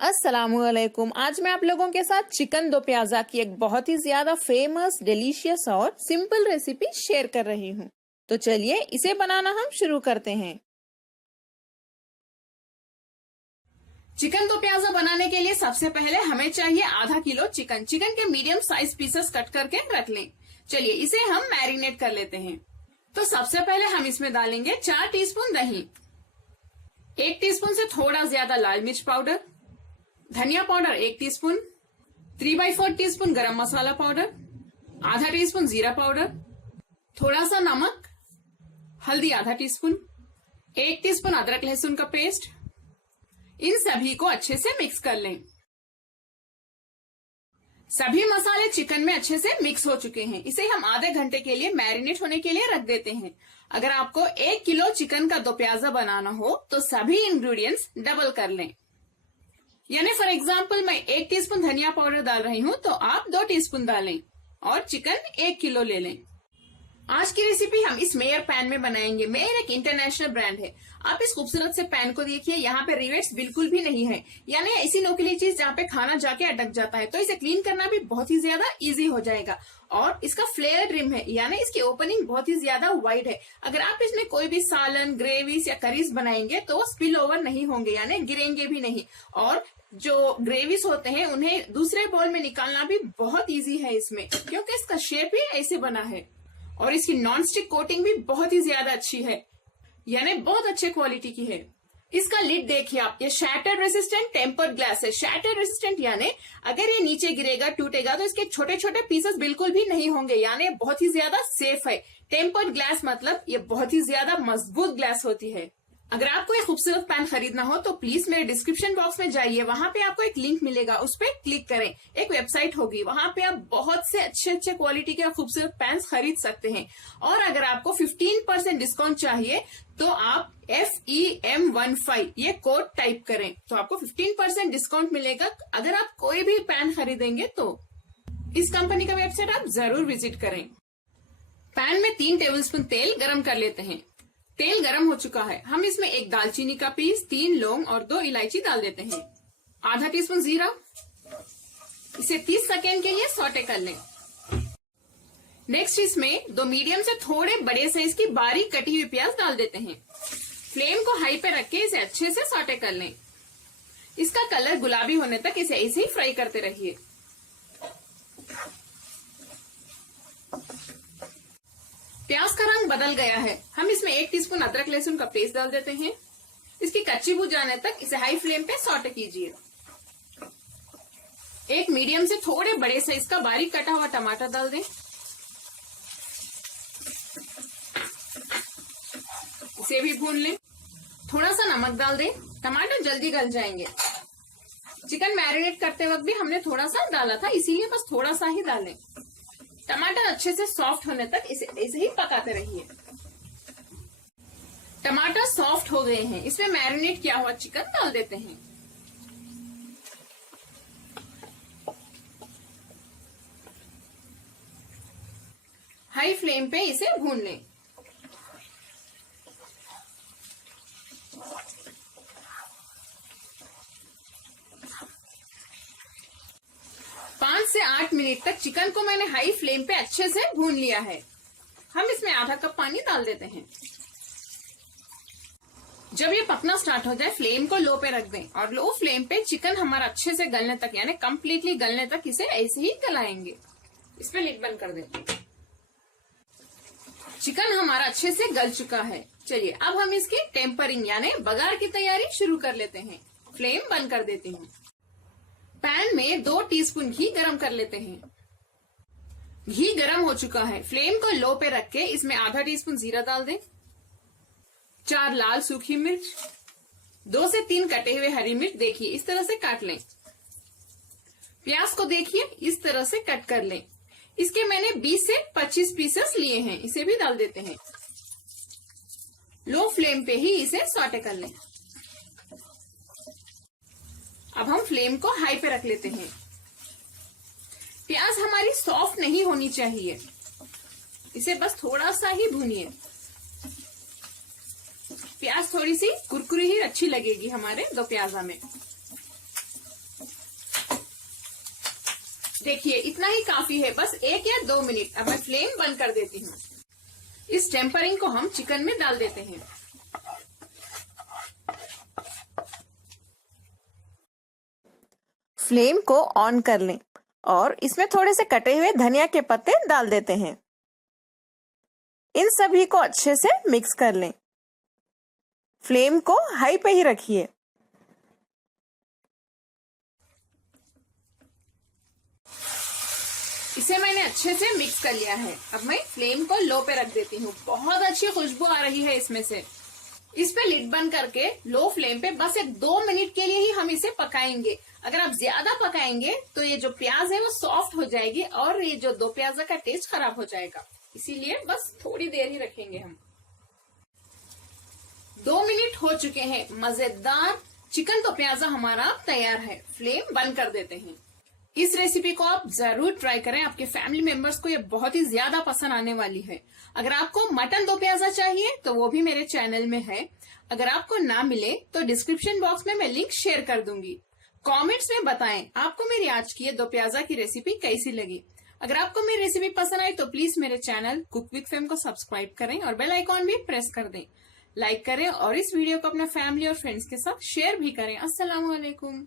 अस्सलामुअलैकुम। आज मैं आप लोगों के साथ चिकन दो प्याजा की एक बहुत ही ज्यादा फेमस, डिलीशियस और सिंपल रेसिपी शेयर कर रही हूँ। तो चलिए इसे बनाना हम शुरू करते हैं। चिकन दो प्याजा बनाने के लिए सबसे पहले हमें चाहिए आधा किलो चिकन। चिकन के मीडियम साइज पीसेस कट करके रख लें। चलिए इसे हम मैरिनेट कर लेते हैं। तो सबसे पहले हम इसमें डालेंगे 4 टीस्पून दही, 1 टीस्पून से थोड़ा ज्यादा लाल मिर्च पाउडर, धनिया पाउडर 1 टीस्पून, 3/4 टीस्पून गरम मसाला पाउडर, आधा टीस्पून जीरा पाउडर, थोड़ा सा नमक, हल्दी आधा टीस्पून, 1 टीस्पून अदरक लहसुन का पेस्ट। इन सभी को अच्छे से मिक्स कर लें। सभी मसाले चिकन में अच्छे से मिक्स हो चुके हैं। इसे हम आधे घंटे के लिए मैरिनेट होने के लिए रख देते हैं। अगर आपको 1 किलो चिकन का दो प्याजा बनाना हो तो सभी इंग्रेडिएंट्स डबल कर लें। यानी फॉर एग्जाम्पल मैं 1 टीस्पून धनिया पाउडर डाल रही हूँ तो आप 2 टीस्पून डालें और चिकन 1 किलो ले लें। आज की रेसिपी हम इस मेयर पैन में बनाएंगे। मेयर एक इंटरनेशनल ब्रांड है। आप इस खूबसूरत से पैन को देखिए, यहाँ पे रिवेट्स बिल्कुल भी नहीं है, यानी ऐसी नोकीली चीज जहाँ पे खाना जाके अटक जाता है। तो इसे क्लीन करना भी बहुत ही ज्यादा इजी हो जाएगा। और इसका फ्लेयर रिम है, यानी इसकी ओपनिंग बहुत ही ज्यादा वाइड है। अगर आप इसमें कोई भी सालन, ग्रेवीज या करीज बनाएंगे तो वो स्पिल ओवर नहीं होंगे, यानी गिरेंगे भी नहीं। और जो ग्रेवीज होते हैं उन्हें दूसरे बाउल में निकालना भी बहुत इजी है इसमें, क्योंकि इसका शेप ही ऐसे बना है। और इसकी नॉन स्टिक कोटिंग भी बहुत ही ज्यादा अच्छी है, यानी बहुत अच्छे क्वालिटी की है। इसका लिड देखिए आप, ये शैटर रेसिस्टेंट टेम्पर्ड ग्लास है। शैटर रेसिस्टेंट यानी अगर ये नीचे गिरेगा, टूटेगा तो इसके छोटे छोटे पीसेस बिल्कुल भी नहीं होंगे, यानी बहुत ही ज्यादा सेफ है। टेम्पर्ड ग्लास मतलब ये बहुत ही ज्यादा मजबूत ग्लास होती है। अगर आपको एक खूबसूरत पैन खरीदना हो तो प्लीज मेरे डिस्क्रिप्शन बॉक्स में जाइए, वहां पे आपको एक लिंक मिलेगा, उस पर क्लिक करें। एक वेबसाइट होगी, वहां पे आप बहुत से अच्छे क्वालिटी के खूबसूरत पैन खरीद सकते हैं। और अगर आपको 15% डिस्काउंट चाहिए तो आप FEM15 ये कोड टाइप करें तो आपको 15% डिस्काउंट मिलेगा अगर आप कोई भी पैन खरीदेंगे तो। इस कंपनी का वेबसाइट आप जरूर विजिट करें। पैन में 3 टेबलस्पून तेल गरम कर लेते हैं। तेल गरम हो चुका है। हम इसमें 1 दालचीनी का पीस, 3 लौंग और 2 इलायची डाल देते हैं। आधा टीस्पून जीरा। इसे 30 सेकेंड के लिए सौटे कर लें। नेक्स्ट इसमें 2 मीडियम से थोड़े बड़े साइज की बारीक कटी हुई प्याज डाल देते हैं। फ्लेम को हाई पे रख के इसे अच्छे से सौटे कर लें। इसका कलर गुलाबी होने तक इसे ऐसे ही फ्राई करते रहिए। प्याज का रंग बदल गया है। हम इसमें 1 टीस्पून अदरक लहसुन का पेस्ट डाल देते हैं। इसकी कच्ची बू जाने तक इसे हाई फ्लेम पे सौटे कीजिए। एक मीडियम से थोड़े बड़े साइज का बारीक कटा हुआ टमाटर डाल दें। इसे भी भून लें। थोड़ा सा नमक डाल दें, टमाटर जल्दी गल जाएंगे। चिकन मैरिनेट करते वक्त भी हमने थोड़ा सा डाला था, इसीलिए बस थोड़ा सा ही डालें। टमाटर अच्छे से सॉफ्ट होने तक इसे ऐसे ही पकाते रहिए। टमाटर सॉफ्ट हो गए हैं, इसमें मैरिनेट किया हुआ चिकन डाल देते हैं। हाई फ्लेम पे इसे भून लें। से 8 मिनट तक चिकन को मैंने हाई फ्लेम पे अच्छे से भून लिया है। हम इसमें आधा कप पानी डाल देते हैं। जब ये पकना स्टार्ट हो जाए फ्लेम को लो पे रख दें और लो फ्लेम पे चिकन हमारा अच्छे से गलने तक, यानी कंप्लीटली गलने तक इसे ऐसे ही गलाएंगे। इस पे लिड बंद कर देते हैं। चिकन हमारा अच्छे से गल चुका है। चलिए अब हम इसकी टेम्परिंग यानी बघार की तैयारी शुरू कर लेते हैं। फ्लेम बंद कर देती हूँ। पैन में 2 टीस्पून घी गरम कर लेते हैं। घी गरम हो चुका है। फ्लेम को लो पे रख के इसमें आधा टीस्पून जीरा डाल दें, 4 लाल सूखी मिर्च, 2 से 3 कटे हुए हरी मिर्च देखिए इस तरह से काट लें। प्याज को देखिए इस तरह से कट कर लें। इसके मैंने 20 से 25 पीसेस लिए हैं, इसे भी डाल देते हैं। लो फ्लेम पे ही इसे सौटे कर लें। अब हम फ्लेम को हाई पे रख लेते हैं। प्याज हमारी सॉफ्ट नहीं होनी चाहिए, इसे बस थोड़ा सा ही भूनिए। प्याज थोड़ी सी कुरकुरी ही अच्छी लगेगी हमारे दो प्याजा में। देखिए इतना ही काफी है, बस 1 या 2 मिनट। अब मैं फ्लेम बंद कर देती हूँ। इस टेम्परिंग को हम चिकन में डाल देते हैं। फ्लेम को ऑन कर लें और इसमें थोड़े से कटे हुए धनिया के पत्ते डाल देते हैं। इन सभी को अच्छे से मिक्स कर लें। फ्लेम को हाई पे ही रखिए। इसे मैंने अच्छे से मिक्स कर लिया है। अब मैं फ्लेम को लो पे रख देती हूँ। बहुत अच्छी खुशबू आ रही है इसमें से। इस पे लिड बंद करके लो फ्लेम पे बस 1-2 मिनट के लिए ही हम इसे पकाएंगे। अगर आप ज्यादा पकाएंगे तो ये जो प्याज है वो सॉफ्ट हो जाएगी और ये जो दो प्याजा का टेस्ट खराब हो जाएगा। इसीलिए बस थोड़ी देर ही रखेंगे हम। 2 मिनट हो चुके हैं। मजेदार चिकन दो प्याजा हमारा तैयार है। फ्लेम बंद कर देते हैं। इस रेसिपी को आप जरूर ट्राई करें। आपके फैमिली मेंबर्स को ये बहुत ही ज्यादा पसंद आने वाली है। अगर आपको मटन दो प्याजा चाहिए तो वो भी मेरे चैनल में है। अगर आपको ना मिले तो डिस्क्रिप्शन बॉक्स में मैं लिंक शेयर कर दूंगी। कमेंट्स में बताएं आपको मेरी आज की ये दो प्याजा की रेसिपी कैसी लगी। अगर आपको मेरी रेसिपी पसंद आई तो प्लीज मेरे चैनल कुक विद फेम को सब्सक्राइब करें और बेल आइकॉन भी प्रेस कर दें। लाइक करें और इस वीडियो को अपना फैमिली और फ्रेंड्स के साथ शेयर भी करें। अस्सलाम वालेकुम।